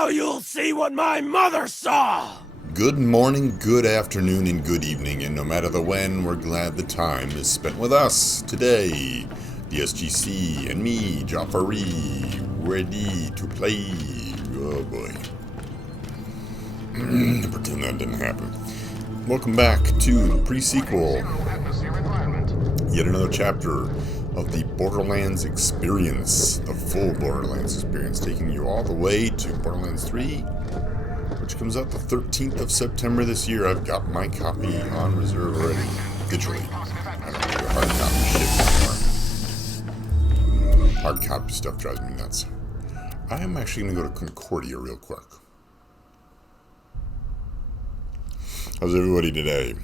Now you'll see what my mother saw! Good morning, good afternoon, and good evening, and no matter the when, we're glad the time is spent with us. Today, the SGC and me, Joffrey, ready to play. Oh boy. Pretend that didn't happen. Welcome back to the pre-sequel. Yet another chapter of the Borderlands experience, the full Borderlands experience, taking you all the way to Borderlands 3, which comes out the 13th of September this year. I've got my copy on reserve already, digitally. I don't do hard copy shit anymore. Hard copy stuff drives me nuts. I am actually going to go to Concordia real quick. How's everybody today?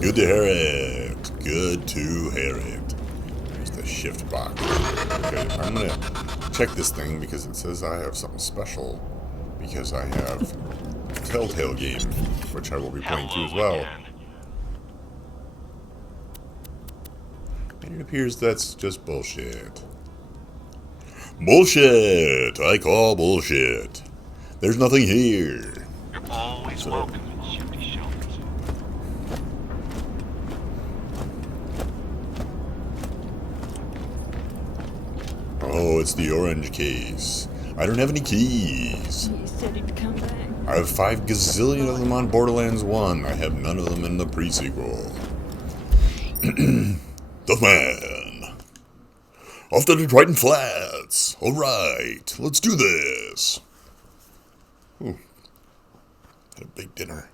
Good to hear it. Good to hear it. There's the shift box. Okay, I'm going to check this thing because it says I have something special. Because I have a Telltale game, which I will be playing too as well. And it appears that's just bullshit. Bullshit! I call bullshit. There's nothing here. You're always welcome in shifty shelters. Oh, it's the orange case. I don't have any keys. You said he'd come back. I have 5 gazillion of them on Borderlands 1. I have none of them in the pre-sequel. Tough man. Off to the Triton Flats. Alright, let's do this. Ooh. Had a big dinner.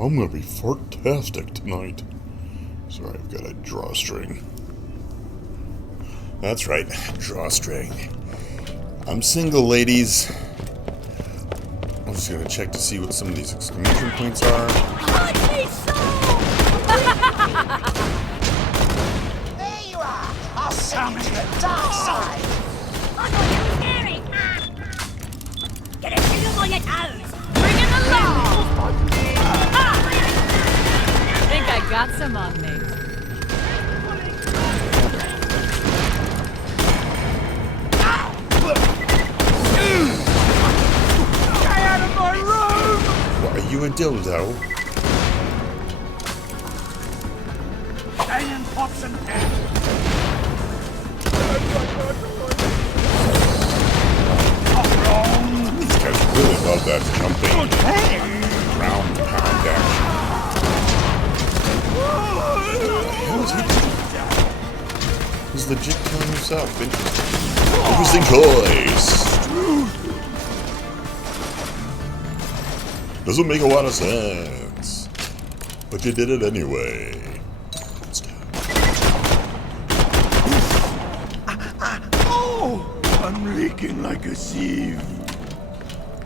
I'm gonna be fartastic tonight. Sorry, I've got a drawstring. That's right, drawstring. I'm single, ladies. I'm just gonna check to see what some of these exclamation points are. There you are! I'll send you to the dark side! I got you scary! Get a shoe on your toes! Bring in the law! Think I got some on me. Stay out of my room! What, are you a dildo? Cannon pops and heads! These guys really love that jumping round pound action. What the hell is he doing? He's legit killing himself. Interesting choice. Doesn't make a lot of sense. But you did it anyway. Oh! I'm leaking like a sieve.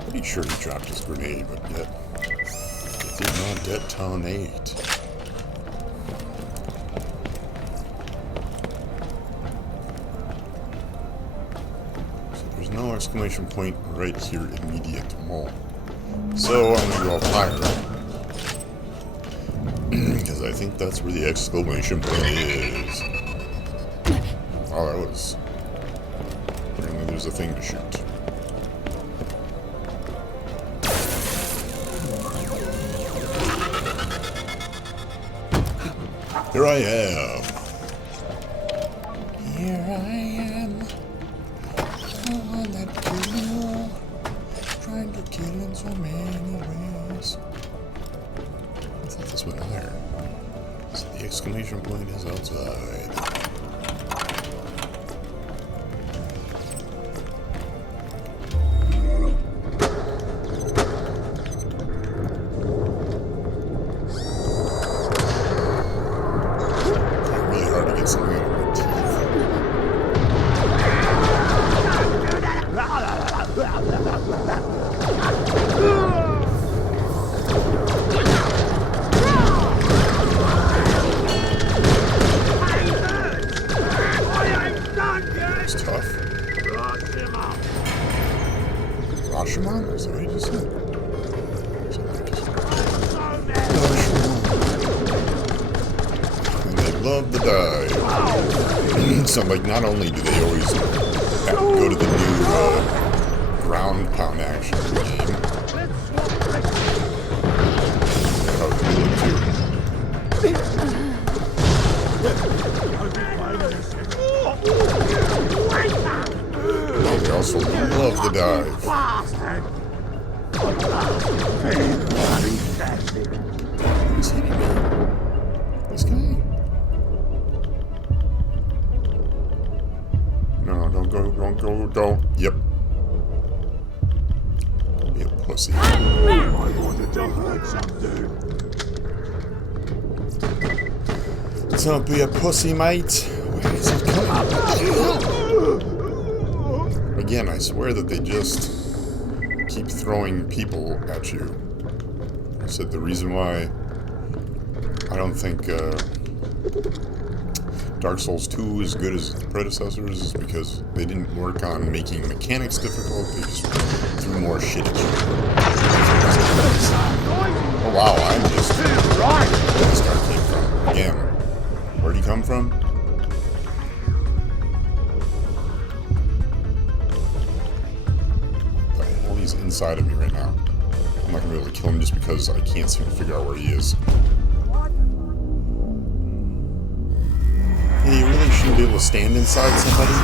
Pretty sure he dropped his grenade, but yet it did not detonate. So there's no exclamation point right here immediate mall. So I'm gonna go up higher. Because I think that's where the exclamation point is. Oh, that was... Apparently there's a thing to shoot. Here I am. Here I am. The one that killed you. Trying to kill in so many ways. I thought this went there. So the exclamation point is outside. Really hard to get something out of my teeth. It's tough. Rashomon? Is that what you just said? love the dive. So, like, not only do they always have to go to the new ground pound action game. Oh, they also love the dive. Who's hitting me? This guy? No, don't go, don't go, don't. Yep. Don't be a pussy. I wanted to hurt something. Don't be a pussy, mate. Where is it coming? Again, I swear that they just keep throwing people at you. I said the reason why I don't think Dark Souls 2 is as good as the predecessors is because they didn't work on making mechanics difficult. They just threw more shit at you. Oh wow, I'm just... Where this guy came from. Again. Where'd he come from? The hell, he's inside of me right now. I'm not gonna be able to kill him just because I can't seem to figure out where he is. Yeah, you really shouldn't be able to stand inside somebody.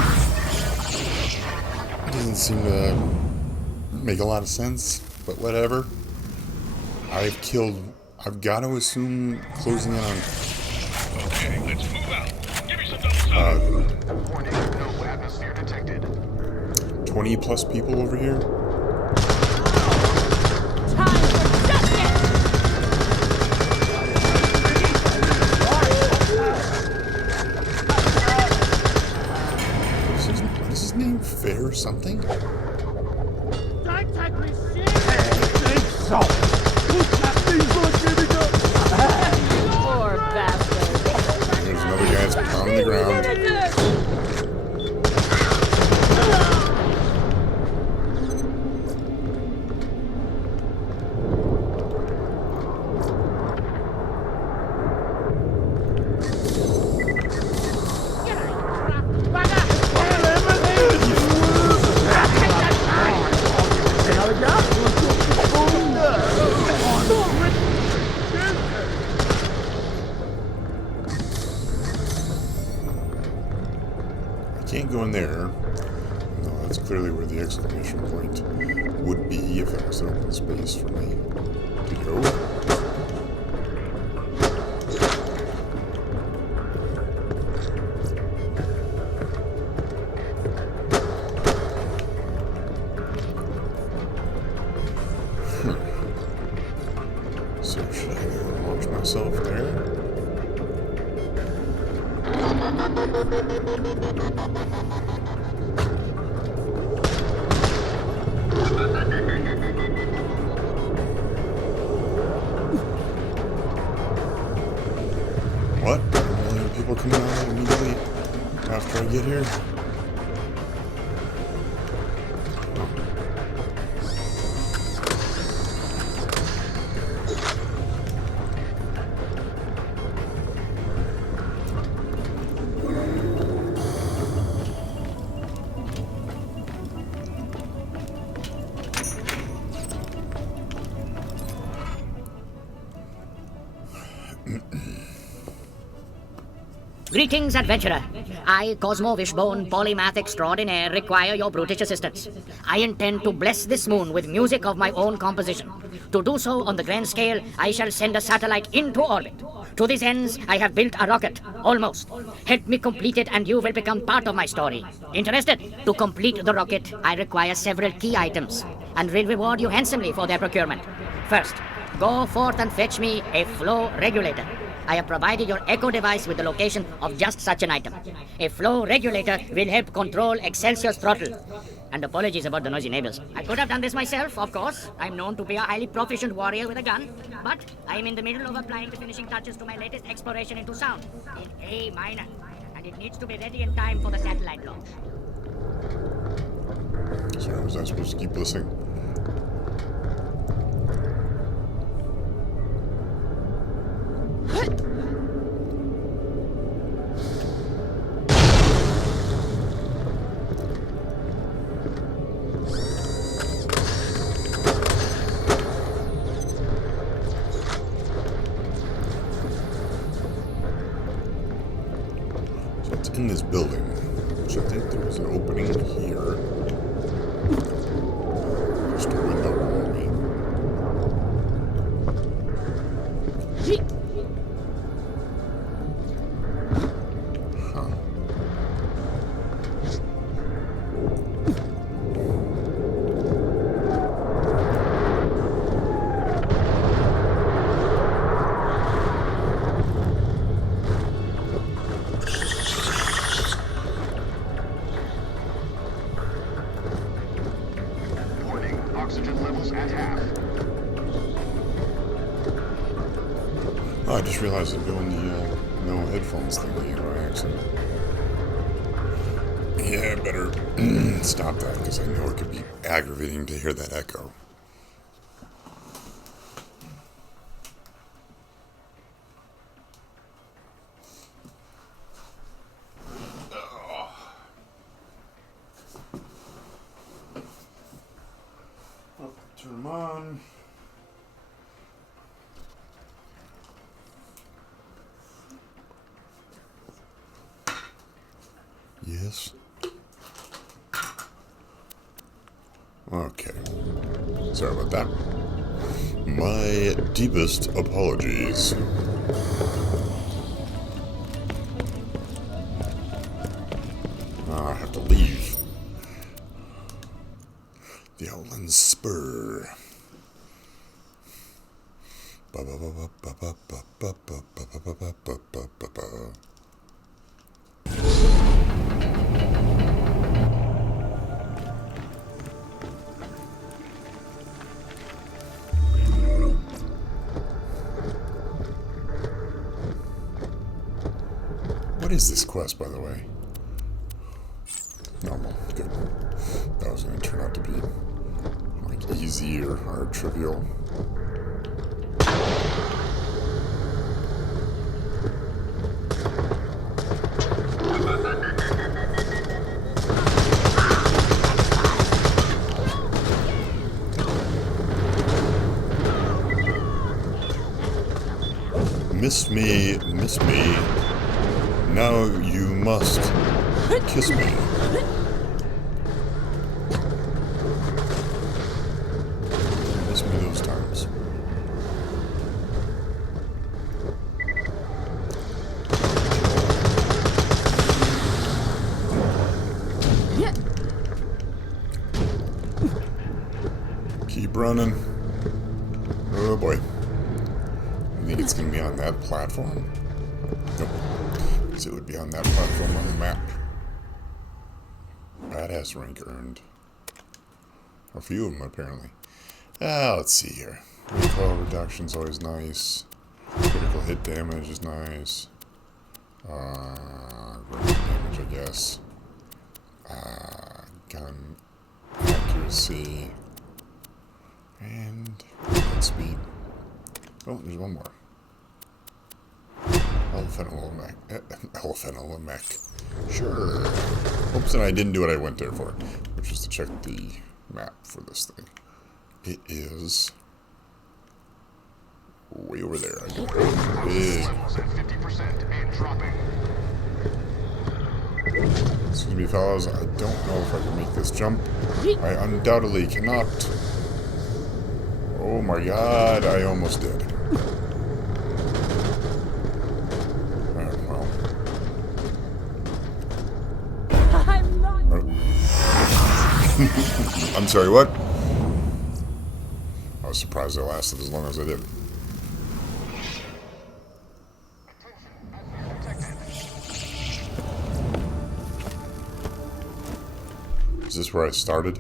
It doesn't seem to make a lot of sense, but whatever. I've got to assume closing in on... Okay, let's move out. Give me some double time. Warning, no atmosphere detected. 20 plus people over here. Time for justice! Is his name Fair or something? Don't take me serious. So, who kept these Poor bastard. There's another guy that's pounding the ground. Can't go in there. No, that's clearly where the exclamation point would be if it was an open space for me to go. So should I go launch myself there? What? Are people coming out immediately after I get here? Greetings, adventurer. I, Cosmo Wishbone, polymath extraordinaire, require your brutish assistance. I intend to bless this moon with music of my own composition. To do so on the grand scale, I shall send a satellite into orbit. To these ends, I have built a rocket. Almost. Help me complete it and you will become part of my story. Interested? To complete the rocket, I require several key items and will reward you handsomely for their procurement. First, go forth and fetch me a flow regulator. I have provided your echo device with the location of just such an item. A flow regulator will help control Excelsior's throttle. And apologies about the noisy neighbors. I could have done this myself, of course. I'm known to be a highly proficient warrior with a gun. But I am in the middle of applying the finishing touches to my latest exploration into sound, in A minor. And it needs to be ready in time for the satellite launch. Sorry, was I supposed to keep listening? building, which I think there was an opening here. Just a window below me. Huh. Warning, oxygen levels at half. Oh, I just realized I'm doing the no headphones thing again by accident. Yeah, I better stop that because I know it could be aggravating to hear that echo. Oh, turn them on. Yes. Okay. Sorry about that. My deepest apologies. I have to leave. The Outland Spur. What is this quest, by the way? Normal. Good. That was going to turn out to be like easy or trivial. Miss me, miss me. Now you must kiss me. Miss me those times. Keep running. Oh boy. I think it's going to be on that platform. Nope. Because it would be on that platform on the map. Badass rank earned. A few of them, apparently. Let's see here. Recoil reduction's always nice. Critical hit damage is nice. Range damage, I guess. Gun accuracy. And gun speed. Oh, there's one more. Elephant mech. Sure. Oops, and I didn't do what I went there for, which was to check the map for this thing. It is way over there. I can big. Levels at 50% and dropping. Excuse me, fellas. I don't know if I can make this jump. I undoubtedly cannot. Oh my god, I almost did. Well. I'm not. I'm sorry, what? I was surprised it lasted as long as I did. Is this where I started?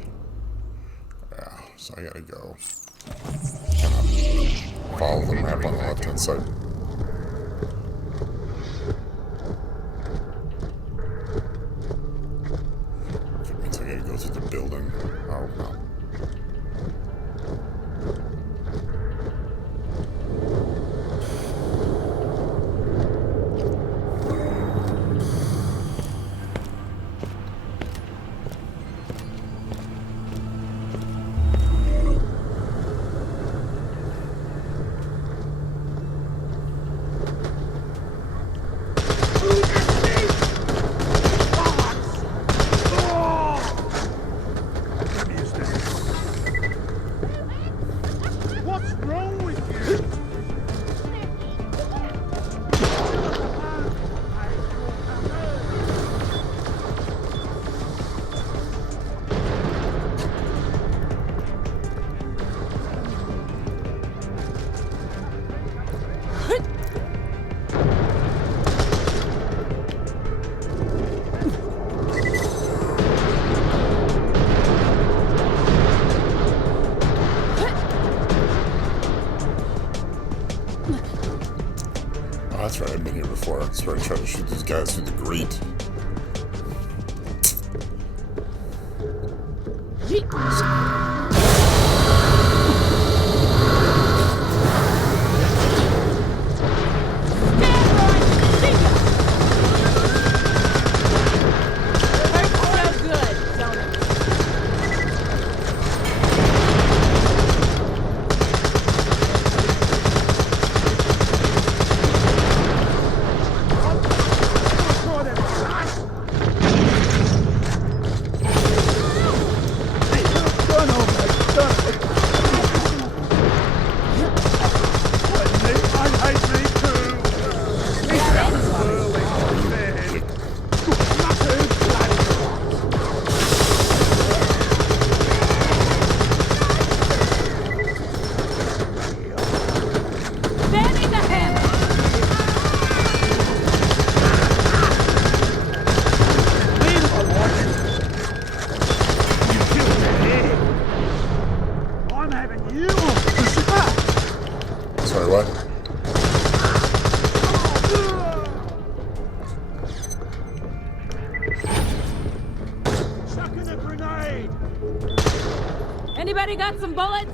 Yeah, so I gotta go. Follow the map on the left-hand side. If it means I gotta go through the building. Oh, no. before. That's where I try to shoot these guys through the grate. Sorry, what? Chucking a grenade! Anybody got some bullets?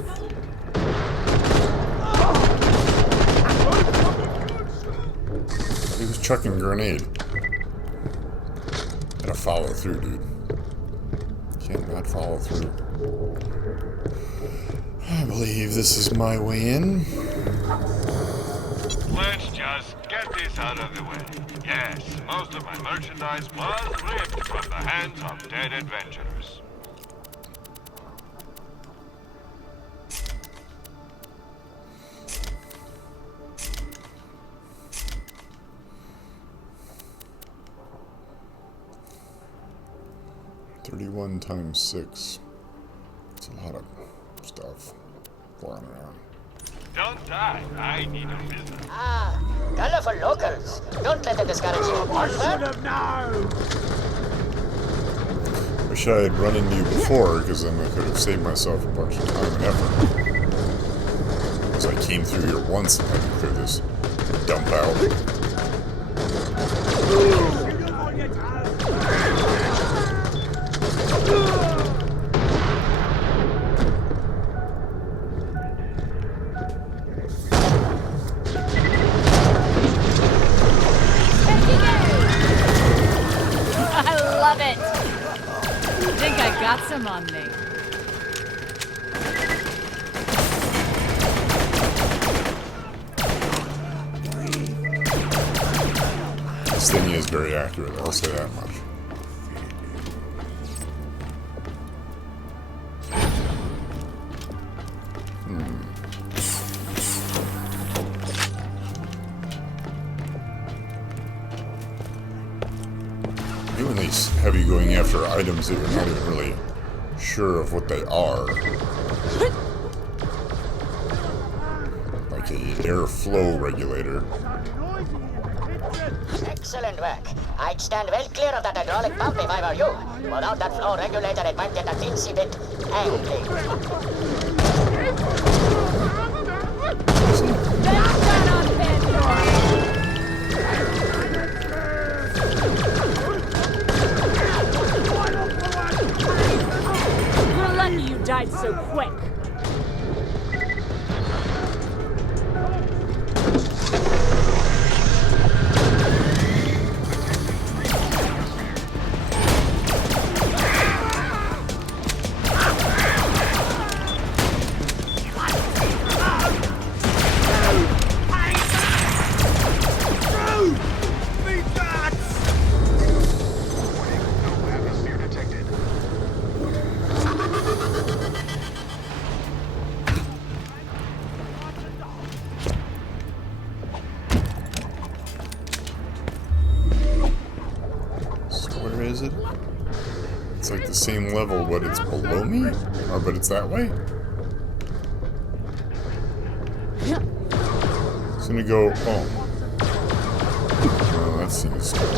He was chucking a grenade. Gotta follow through, dude. Can't not follow through. I believe this is my way in. Let's just get this out of the way. Yes, most of my merchandise was ripped from the hands of dead adventurers. $31 times 6. It's a lot of stuff flying around. Don't die. I need a business. Ah, colorful locals. Don't let it discourage you. Should have known! Wish I had run into you before, because then I could have saved myself a bunch of time and effort. Because I came through here once and had to clear this dump out. I love it. I think I got some on me. This thing is very accurate, I'll say that much. When they have you going after items that you're not even really sure of what they are. Like a airflow regulator. Excellent work. I'd stand well clear of that hydraulic pump if I were you. Without that flow regulator, it might get a teensy bit angry. We're lucky you died so quick. Where is it? It's like the same level, but it's below me? Or, but it's that way? It's gonna go, oh. Oh, that seems good.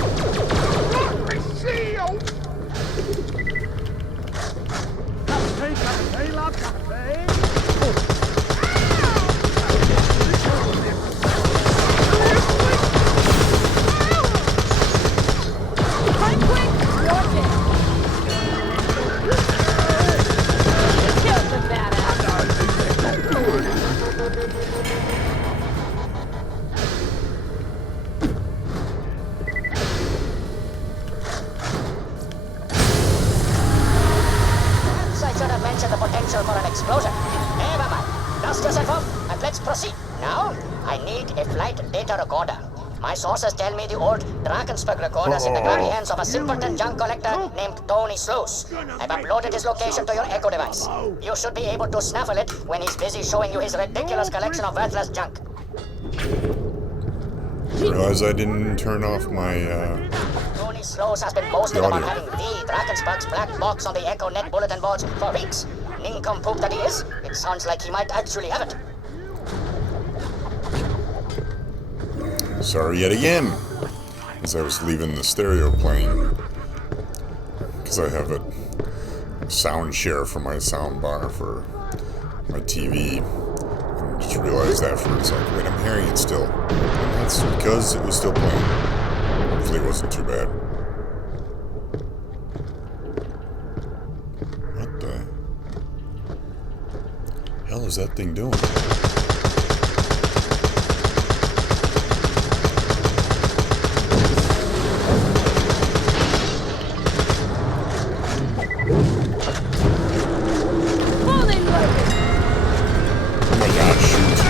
potential for an explosion. Never mind. Dust yourself off and let's proceed. Now, I need a flight data recorder. My sources tell me the old Drakensberg recorder's in the grubby hands of a simpleton junk collector named Tony Sluice. I've uploaded his location to your Echo device. You should be able to snaffle it when he's busy showing you his ridiculous collection of worthless junk. Realize I didn't turn off my, Tony Sluice has been boasting about audio. having the Drakensberg's black box on the Echo net bulletin boards for weeks. Nincompoop that he is, it sounds like he might actually have it. Sorry yet again, as I was leaving the stereo playing, because I have a sound share for my sound bar for my TV, and just realized afterwards, like, wait, I'm hearing it still. And that's because it was still playing. Hopefully it wasn't too bad. What the hell is that thing doing? Oh my god, shoot.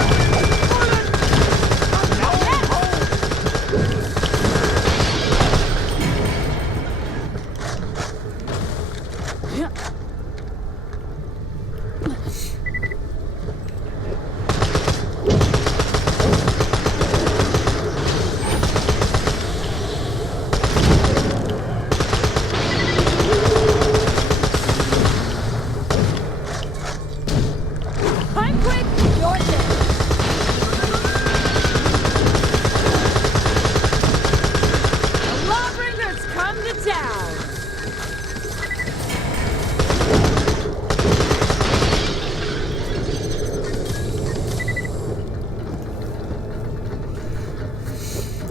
I'm quick, you're dead. The lawbringers come to town.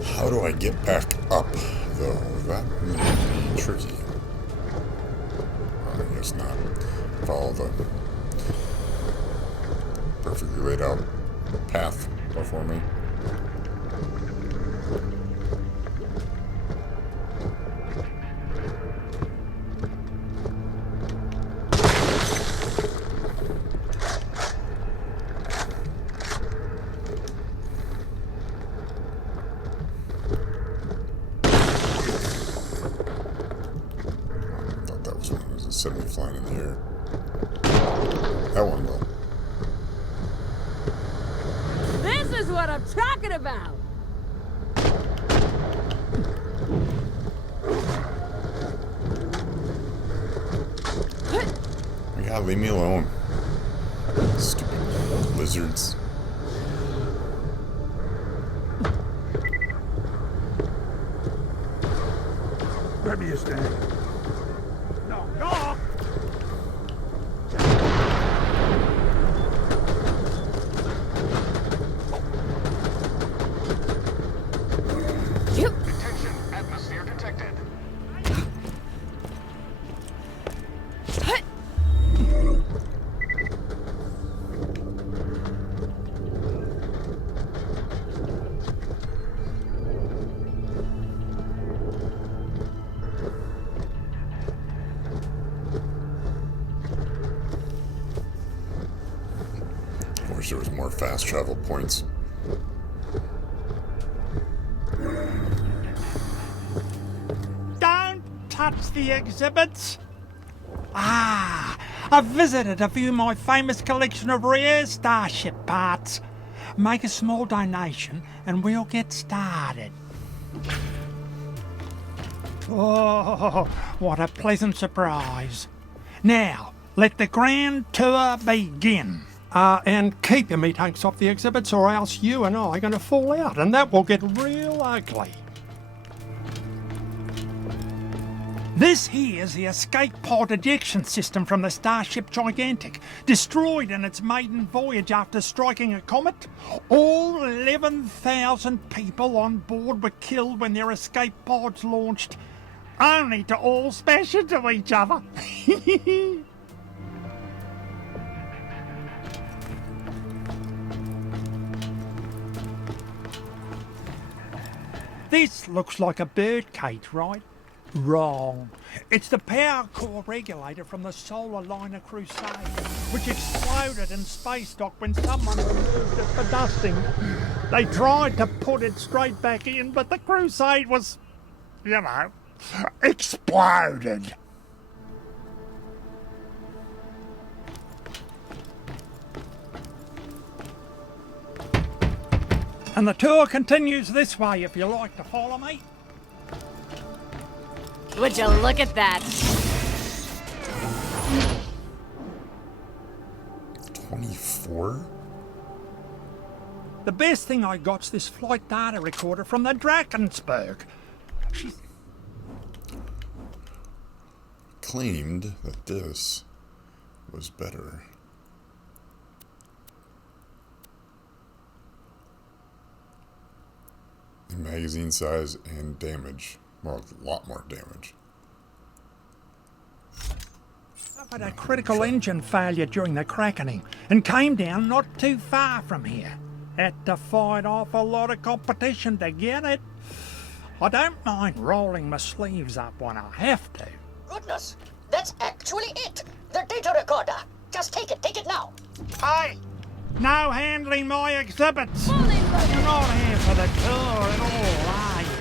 How do I get back up, though? That may be tricky. I guess not. Follow the perfectly laid out path before me. Thought that was one that was suddenly flying in the air. That one, though. This is what I'm talking about. My god, leave me alone. Stupid lizards. Where do you stand? No, no! Detection. Atmosphere detected. I wish there was more fast travel points. Don't touch the exhibits. Ah, I've visited a few of my famous collection of rare starship parts. Make a small donation and we'll get started. Oh, what a pleasant surprise. Now, let the grand tour begin. And keep your meat hunks off the exhibits or else you and I are going to fall out and that will get real ugly. This here is the escape pod ejection system from the Starship Gigantic, destroyed in its maiden voyage after striking a comet. All 11,000 people on board were killed when their escape pods launched, only to all smash into each other. This looks like a bird cage, right? Wrong. It's the power core regulator from the Solar Liner Crusade, which exploded in space dock when someone removed it for dusting. They tried to put it straight back in, but the Crusade was, exploded. And the tour continues this way if you like to follow me. Would you look at that? 24? The best thing I got's this flight data recorder from the Drakensberg. She's Claimed that this was better. In magazine size and damage. Well, a lot more damage. suffered a critical engine failure during the crackening and came down not too far from here. Had to fight off a lot of competition to get it. I don't mind rolling my sleeves up when I have to. Goodness, that's actually it. The data recorder. Just take it now. Hey, no handling my exhibits. You're not here for the tour at all, are you,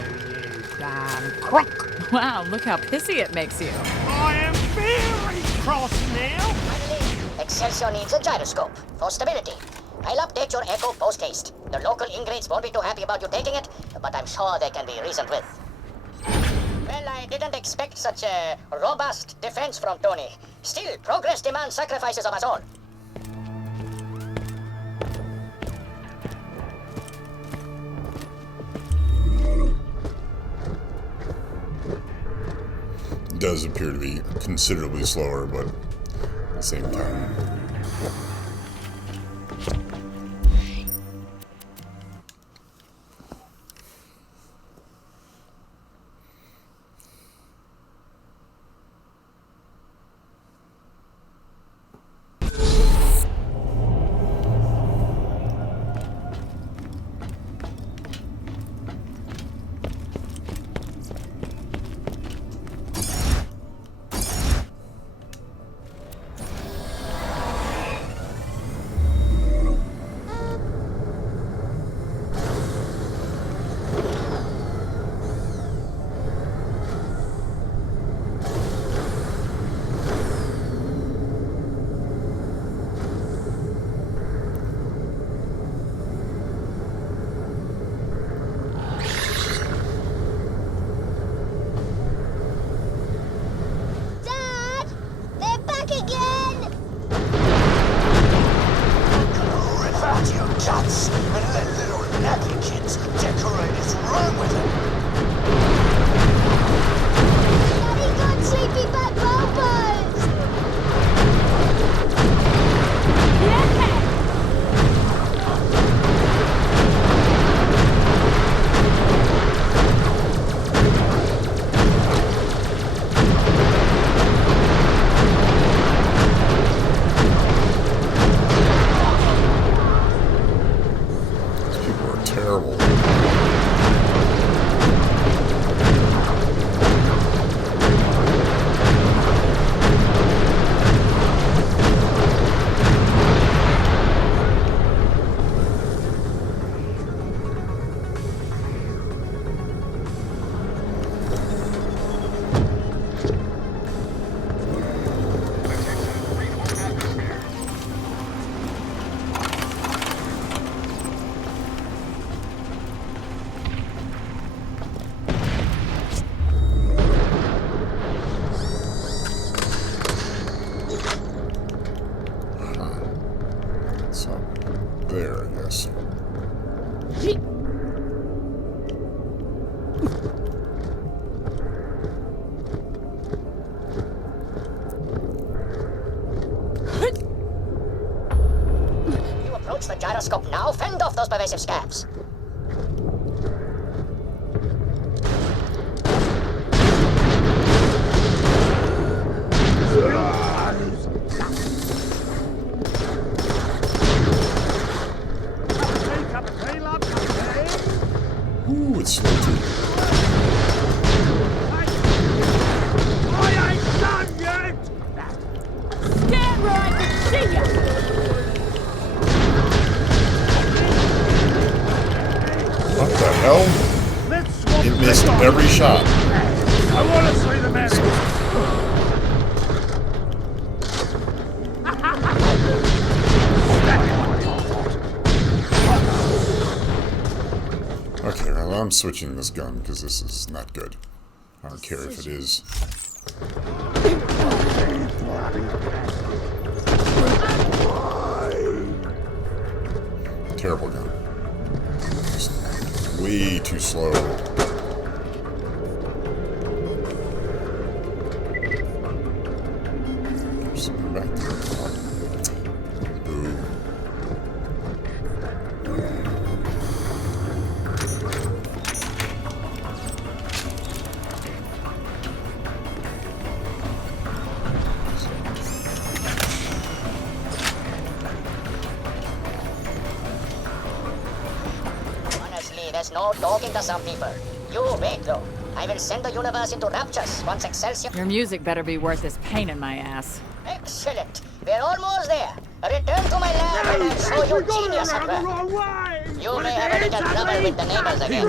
you darn crook? Wow, look how pissy it makes you. I am very cross now. Finally, Excelsior needs a gyroscope for stability. I'll update your echo post-haste. The local ingrates won't be too happy about you taking it, but I'm sure they can be reasoned with. Well, I didn't expect such a robust defense from Tony. Still, progress demands sacrifices of us all. It does appear to be considerably slower, but at the same time. There, I guess. You approach the gyroscope now, fend off those pervasive scabs. Ooh, it's slow too. missed every shot. I want to see the man. Okay, well, I'm switching this gun because this is not good. I don't care if it is. Terrible gun. Just way too slow. There's something back there. Boo. There's no talking to some people. You wait, though. I will send the universe into raptures once Excelsior... Your music better be worth this pain in my ass. Excellent. We're almost there. Return to my lab and I'll show you genius at work. You may have a little trouble with the neighbors again.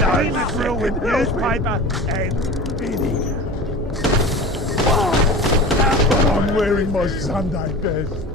David will with newspaper and vinegar. I'm wearing my Sunday best.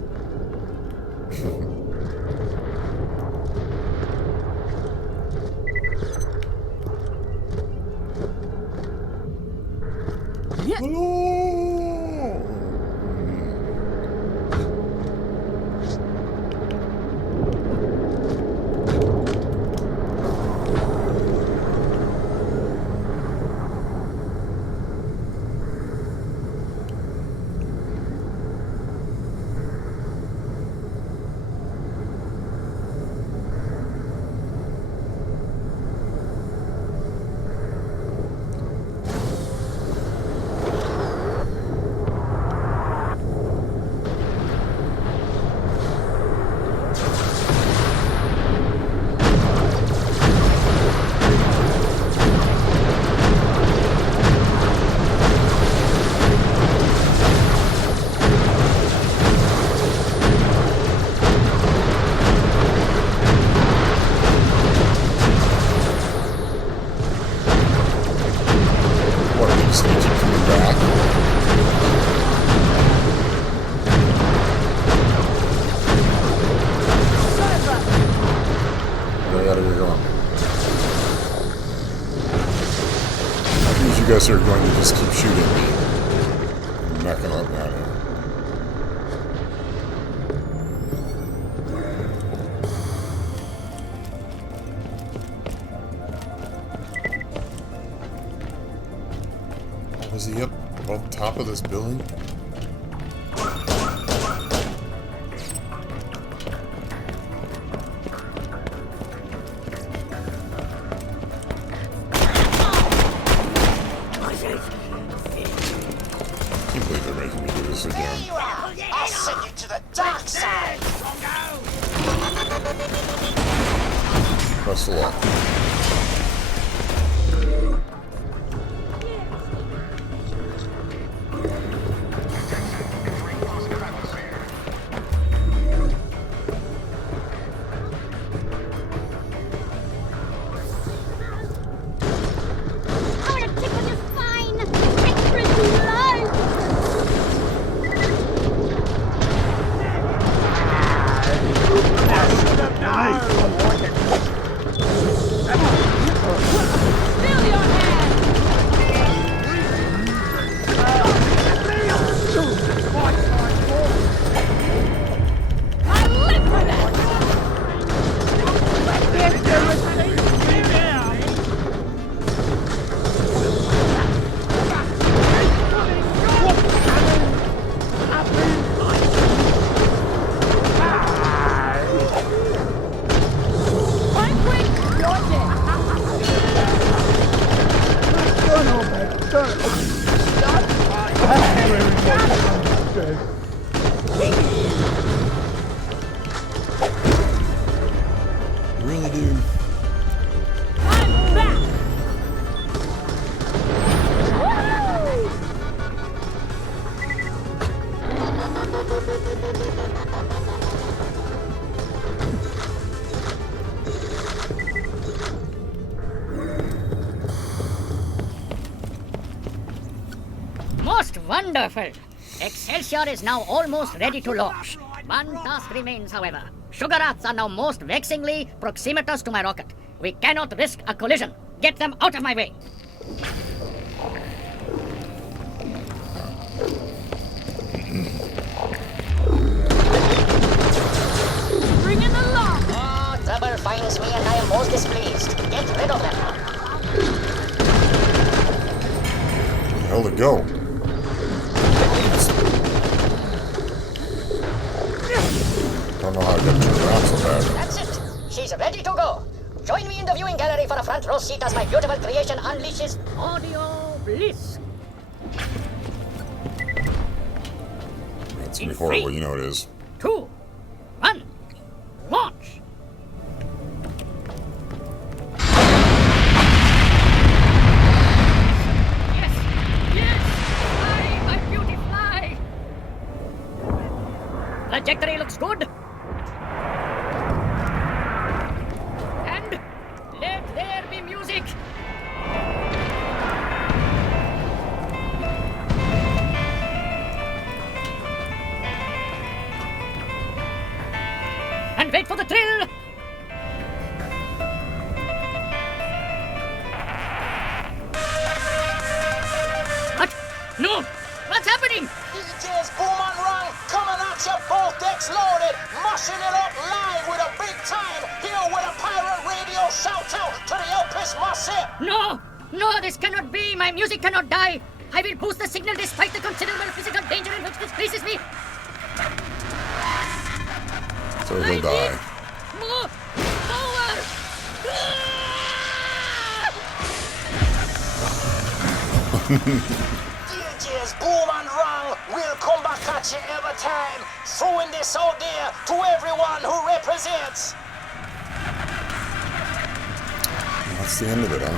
You guys are going to just keep shooting me. I'm not going to let that in. Oh, is he up above top of this building? I'll send you to the dark side! Best of luck. Really, dude? I'm back! Wonderful. Excelsior is now almost ready to launch. One task remains, however. Sugar rats are now most vexingly proximatous to my rocket. We cannot risk a collision. Get them out of my way. Bring in the law! Oh, trouble finds me and I am most displeased. Get rid of them. Where the hell to go? I don't know how I got turned around so bad. That's it. She's ready to go. Join me in the viewing gallery for a front row seat as my beautiful creation unleashes. Audio bliss. It's gonna be horrible, you know it is. 2, 1, launch! Yes! Yes! Fly, my beauty, fly! Trajectory looks good. And let there be music! And wait for the thrill! What? No! What's happening? DJs Boom and Run coming at you, both decks loaded, mushing it up live with a big time. Here with a pirate radio shout out to the Elpis Marseille. No! No, this cannot be! My music cannot die! I will boost the signal despite the considerable physical danger in which this places me! So he'll die. More power! DJs Boom and Run will come back at you every time, throwing this out there to everyone who represents. That's the end of it, huh?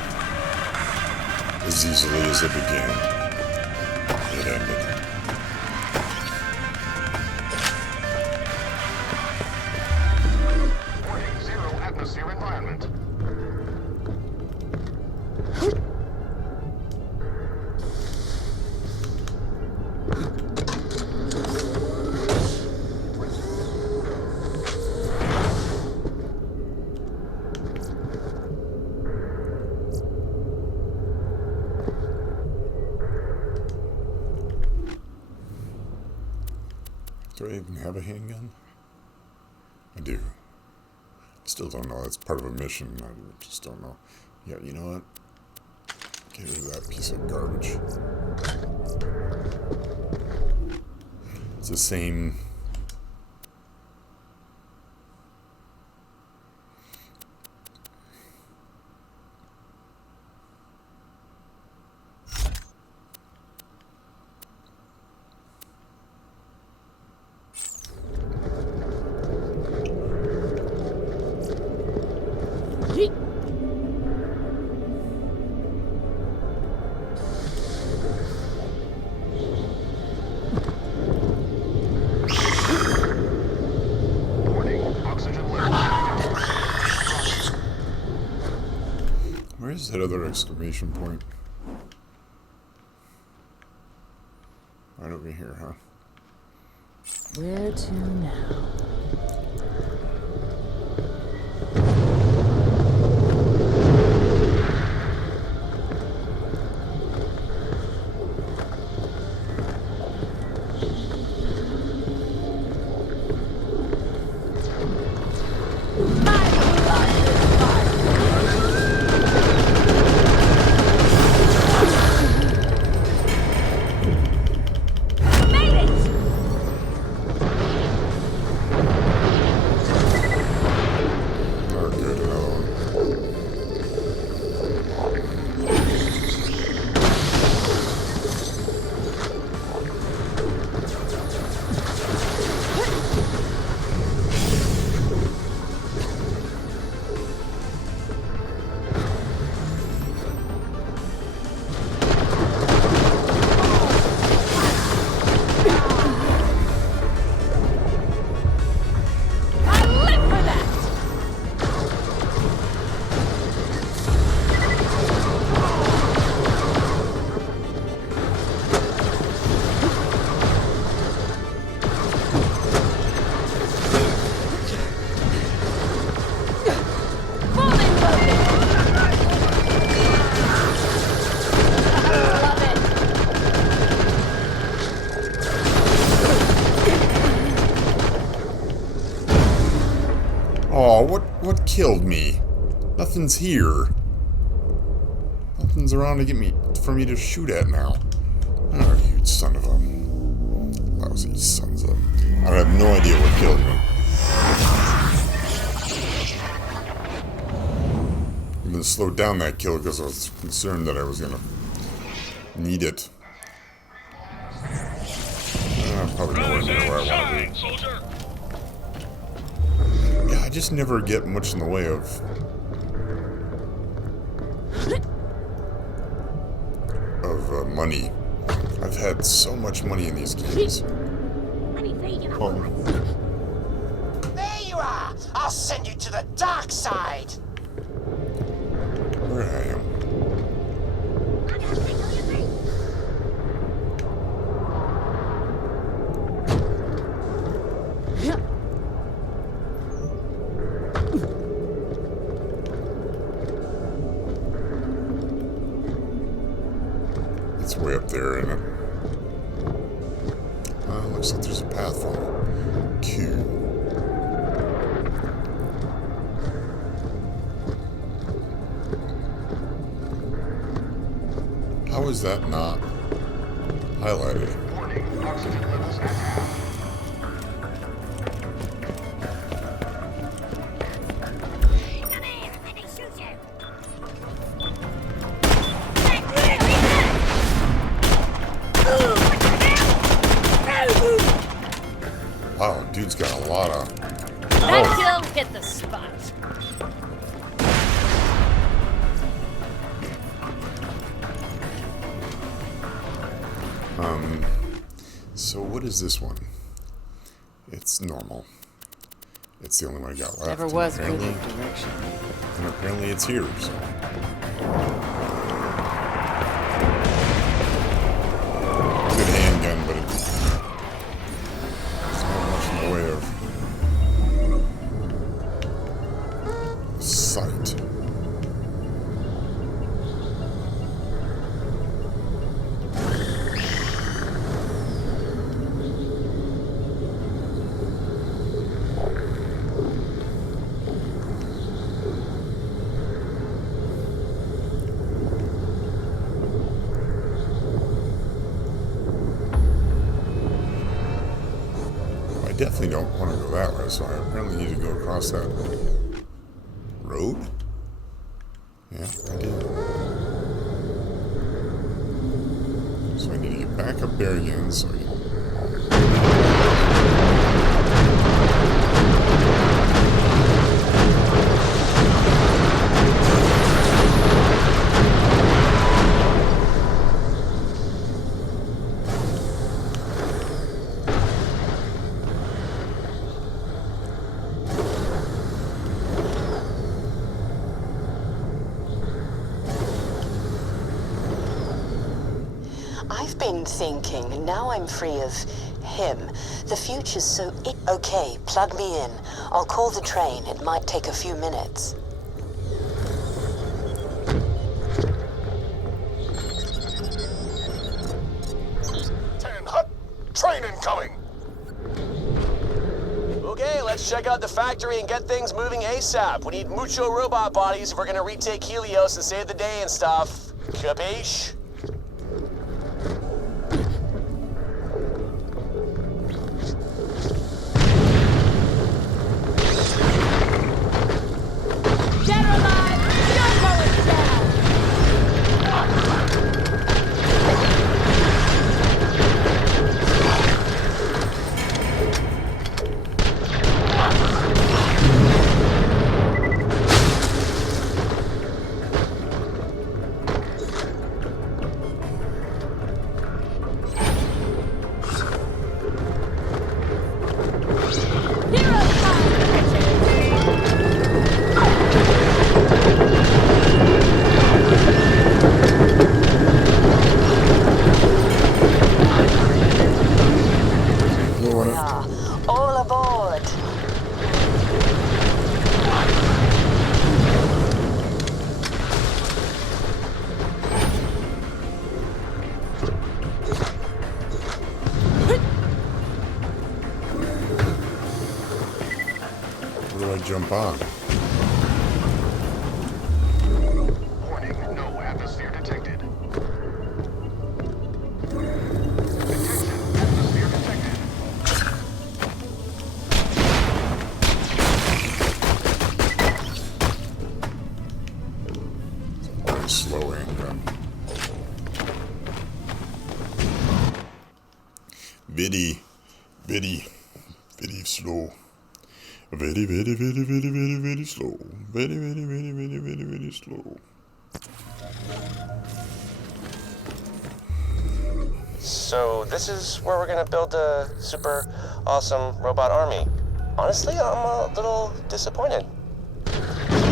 As easily as it began, it ended. Warning, 0 atmosphere environment. Do I even have a handgun? I do. Still don't know. That's part of a mission. I just don't know. Yeah, you know what? Get rid of that piece of garbage. It's the same. Warning, oxygen level. Where's that other exclamation point? Right over here, huh? Where to now? Made it! Oh, what killed me? Nothing's here. Nothing's around to get me for me to shoot at now. Oh, you son of a lousy sons of. I have no idea what killed me. I'm gonna slow down that kill because I was concerned that I was gonna need it. I'm probably nowhere near where I want to be. Yeah, I just never get much in the way of money. I've had so much money in these games. Oh. There you are! I'll send you to the dark side! Where I am. It's way up there, and looks like there's a path from Q. How is that not highlighted? Wow, dude's got a lot of... That kill hit the spot. So what is this one? It's normal. It's the only one I got left. Never was good with direction. And apparently it's here, so... Good handgun, but it's not much in the way of sight. Definitely don't want to go that way, so I apparently need to go across that road? Yeah, I do. So I need to get back up there again, so I can... I've been thinking, now I'm free of him. The future's so okay, plug me in. I'll call the train. It might take a few minutes. Train incoming! Okay, let's check out the factory and get things moving ASAP. We need mucho robot bodies if we're gonna retake Helios and save the day and stuff. Capiche? Dead or alive, you're going down! All aboard! do I jump on? Warning, no atmosphere detected. Slow handgun. Very slow. Very slow. Very slow. So this is where we're gonna build a super awesome robot army. Honestly, I'm a little disappointed.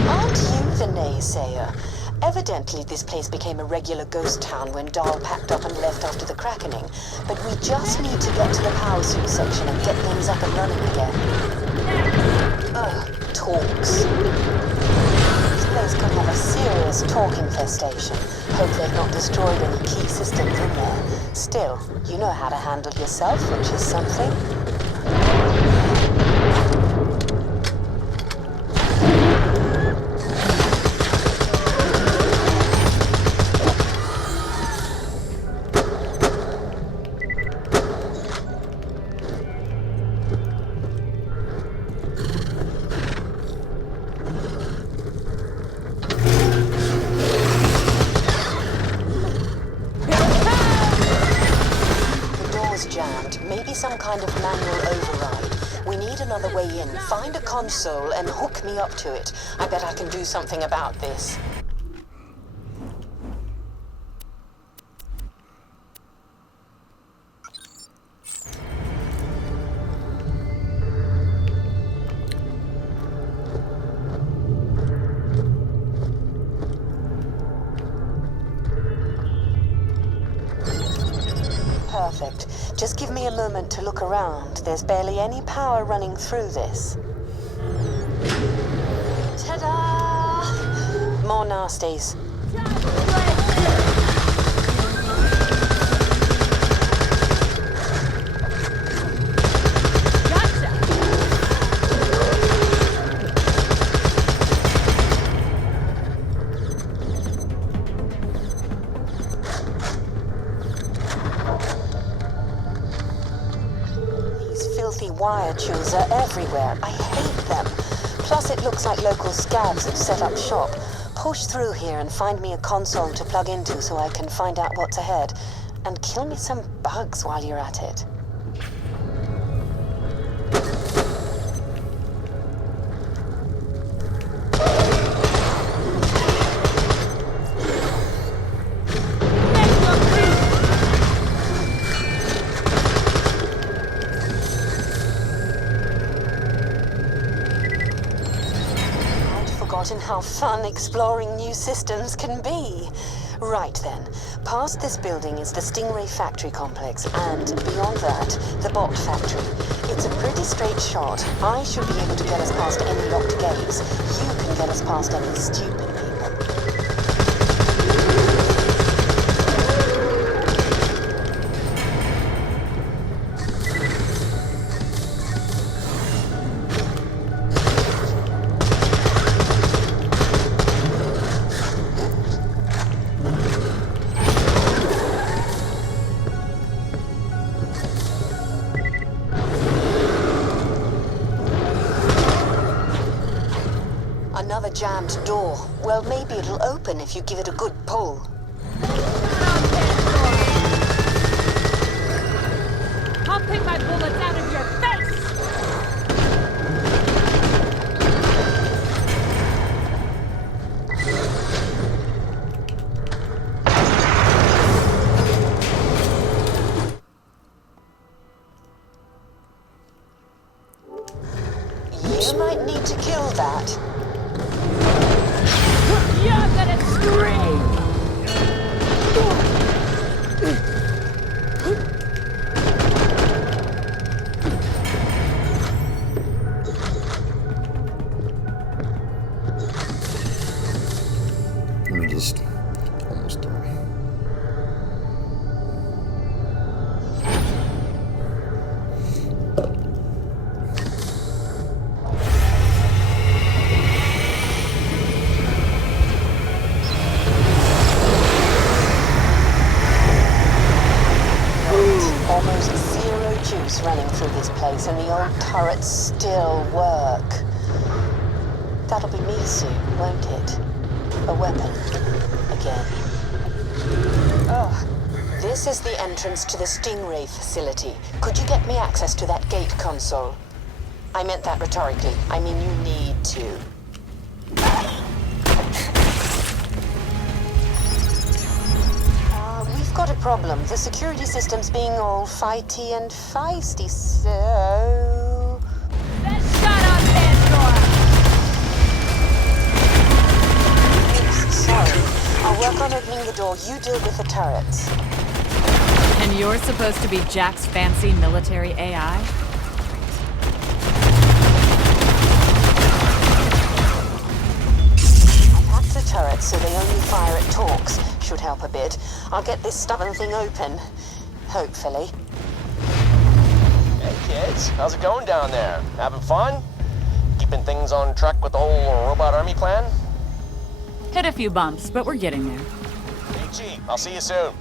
Aren't you the naysayer? Evidently, this place became a regular ghost town when Dahl packed up and left after the crackening. But we just need to get to the power suit section and get things up and running again. Ugh, talks. This place could have a serious talk infestation. Hope they've not destroyed any key systems in there. Still, you know how to handle yourself, which is something. Jammed. Maybe some kind of manual override. We need another way in. Find a console and hook me up to it. I bet I can do something about this. Perfect. Just give me a moment to look around. There's barely any power running through this. Ta-da! More nasties. Wire chews are everywhere. I hate them. Plus, it looks like local scabs have set up shop. Push through here and find me a console to plug into so I can find out what's ahead. And kill me some bugs while you're at it. And how fun exploring new systems can be. Right then, past this building is the Stingray factory complex, and beyond that, the bot factory. It's a pretty straight shot. I should be able to get us past any locked gates. You can get us past any stupid people. Another jammed door. Well, maybe it'll open if you give it a good pull. I'll pick my bullets out of your face! You might need to kill that. You're gonna scream! We're just almost done. waves running through this place, and the old turrets still work. That'll be me soon, won't it? A weapon. Again. Oh, this is the entrance to the Stingray facility. Could you get me access to that gate console? I meant that rhetorically. I mean, you need to. We've got a problem. The security system's being all fighty and feisty, so... Let's shut up, Pandora! Oops, sorry. I'll work on opening the door. You deal with the turrets. And you're supposed to be Jack's fancy military AI? The turrets so they only fire at talks. Should help a bit. I'll get this stubborn thing open. Hopefully. Hey kids, how's it going down there? Having fun? Keeping things on track with the whole robot army plan? Hit a few bumps, but we're getting there. Peachy, I'll see you soon.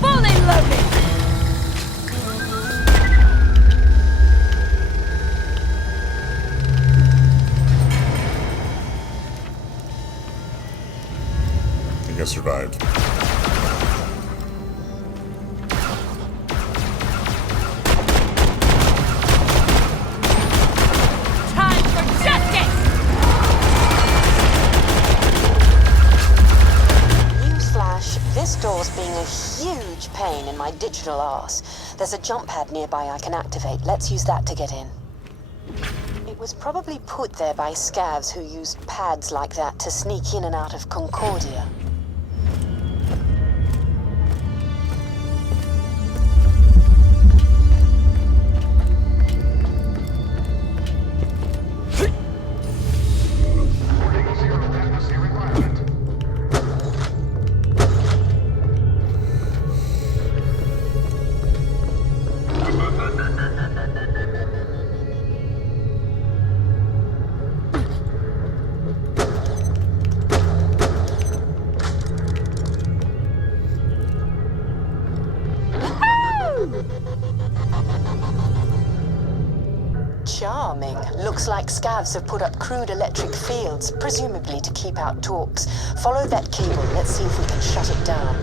Fully loaded! I think I survived. Time for justice! Newsflash, this door's being a huge pain in my digital arse. There's a jump pad nearby I can activate. Let's use that to get in. It was probably put there by scavs who used pads like that to sneak in and out of Concordia. Charming. Looks like scavs have put up crude electric fields, presumably to keep out talks. Follow that cable. Let's see if we can shut it down.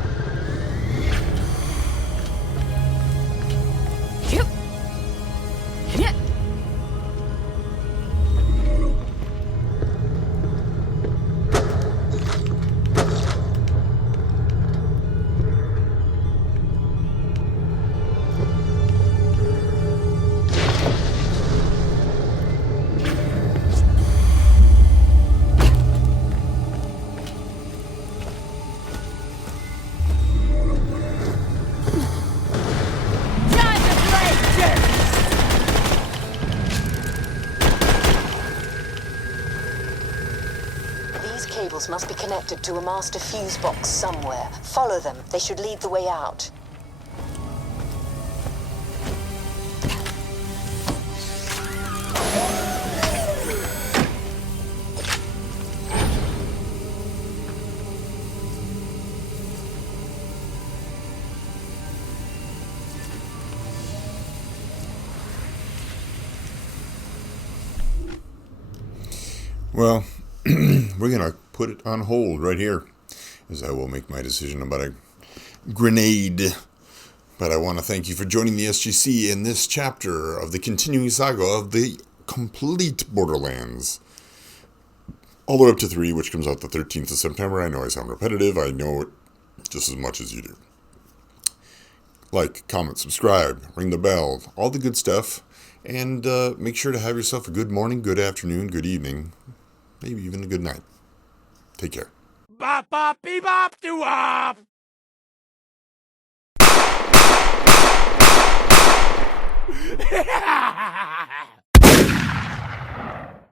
Cables must be connected to a master fuse box somewhere. Follow them. They should lead the way out. Well, we're going to put it on hold right here, as I will make my decision about a grenade. But I want to thank you for joining the SGC in this chapter of the continuing saga of the complete Borderlands. All the way up to 3, which comes out the 13th of September. I know I sound repetitive. I know it just as much as you do. Like, comment, subscribe, ring the bell, all the good stuff. And make sure to have yourself a good morning, good afternoon, good evening, maybe even a good night. Take care. Bop, bop, bee, bop, doo, wop.